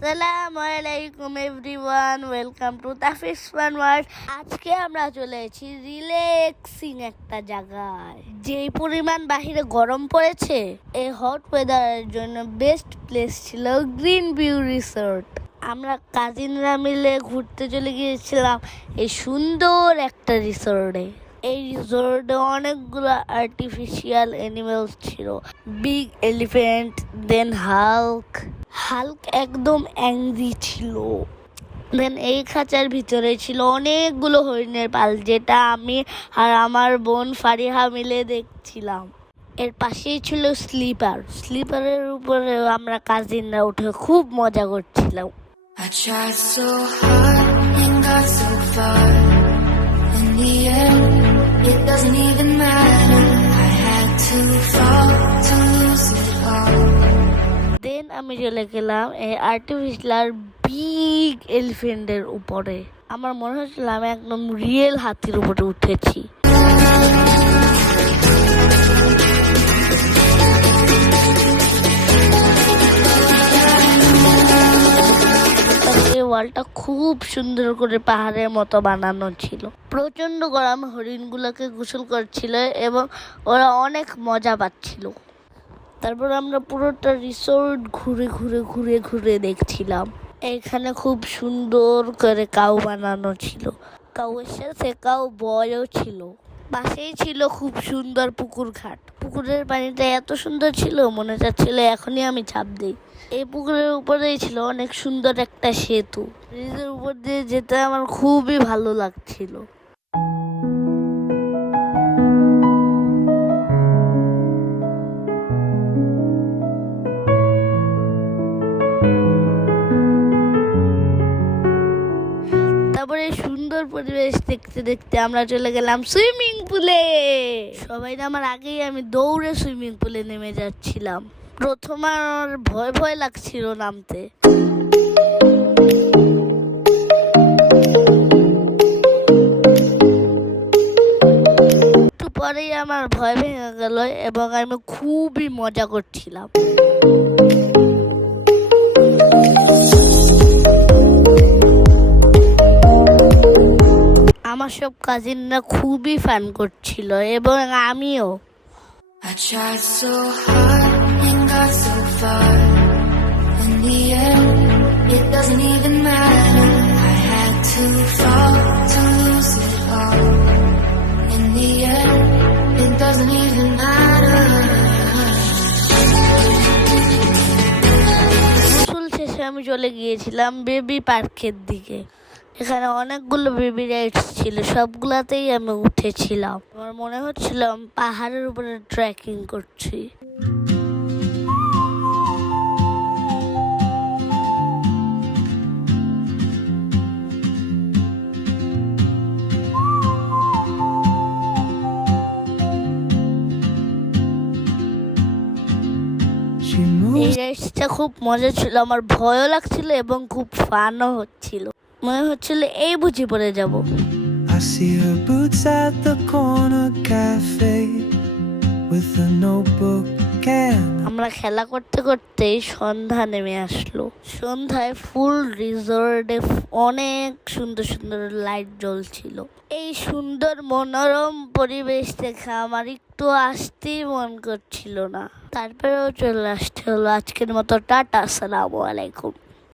আসসালামু আলাইকুম everyone, welcome to Tafis fun world. আজকে আমরা চলে এসেছি রিল্যাক্সিং একটা জায়গায়। যেই পরিমাণ বাহিরে গরম পড়েছে, এই হট ওয়েদারের জন্য বেস্ট প্লেস ছিল গ্রিন ভিউ রিসোর্ট। আমরা কাজিনরা মিলে ঘুরতে চলে গিয়েছিলাম এই সুন্দর একটা রিসোর্টে। এই রিসোর্টে অনেকগুলো আর্টিফিশিয়াল অ্যানিমেলস ছিল। বিগ এলিফ্যান্ট, দেন হাল্ক একদম অ্যাংরি ছিল। দেন এই খাঁচার ভিতরে ছিল অনেকগুলো হরিণের পাল, যেটা আমি আর আমার বোন ফারিহা মিলে দেখছিলাম। এর পাশেই ছিল স্লিপারের উপরে আমরা কাজিনরা উঠে খুব মজা করছিলাম। I tried so hard and got so far. In the end, it doesn't even matter. I had to fall to lose it all. দেন আমি চলে গেলাম এই আর্টিফিশিয়াল বিগ এলিফ্যান্টের উপরে। আমার মনে হচ্ছিল আমি একদম রিয়েল হাতির উপরে উঠেছি। ওয়ালটা খুব সুন্দর করে পাহাড়ের মতো বানানো ছিল। প্রচন্ড গরম, হরিণগুলোকে গোসল করছিল এবং ওরা অনেক মজা পাচ্ছিল। তারপর আমরা পুরোটা রিসোর্ট ঘুরে দেখছিলাম। এখানে খুব সুন্দর করে কাউ বানানো ছিল, কাউয়ের সাথে কাউ বয়ও ছিল। পাশেই ছিল খুব সুন্দর পুকুর ঘাট। পুকুরের পানিটা এত সুন্দর ছিল, মনে চাচ্ছিল এখনই আমি ঝাঁপ দিই। এই পুকুরের উপরেই ছিল অনেক সুন্দর একটা সেতু। ব্রিজের উপর দিয়ে যেতে আমার খুবই ভালো লাগছিল। তারপরে সুন্দর পরিবেশ দেখতে দেখতে আমরা চলে গেলাম সুইমিং পুলে। সবাই আমার আগেই আমি দৌড়ে সুইমিং পুলে নেমে যাচ্ছিলাম। প্রথম আমার ভয় লাগছিল নামতে। একটু পরেই আমার ভয় ভেঙে গেল এবং আমি খুবই মজা করছিলাম। আমার সব কাজিনরা খুবই ফান করছিল এবং আমিও। I tried so hard and got so far. In the end, it doesn't even matter. I had to fall to lose it all. In the end, it doesn't even matter. School শেষে আমি চলে গিয়েছিলাম baby পার্কের দিকে। এখানে অনেকগুলো baby rides ছিল, সবগুলাতেই আমি উঠেছিলাম। আমার মনে হচ্ছিল আমি পাহাড়ের উপরে ট্রেকিং করছি। এই রাইডসটা খুব মজা ছিল, আমার ভয়ও লাগছিল এবং খুব ফানও হচ্ছিল। মনে হচ্ছিল এই বুঝি পড়ে যাব। I see her boots at the corner cafe with a notebook and আমরা খেলা করতে করতেই সন্ধ্যা নেমে আসলো। সন্ধ্যায় ফুল রিসোর্টে অনেক সুন্দর সুন্দর লাইট জ্বলছিল। এই সুন্দর মনোরম পরিবেশ দেখে আমার একটু আসতেই মন করছিল না। তারপরেও চলে আসতে হলো। আজকের মতো টাটা, আসসালামু আলাইকুম।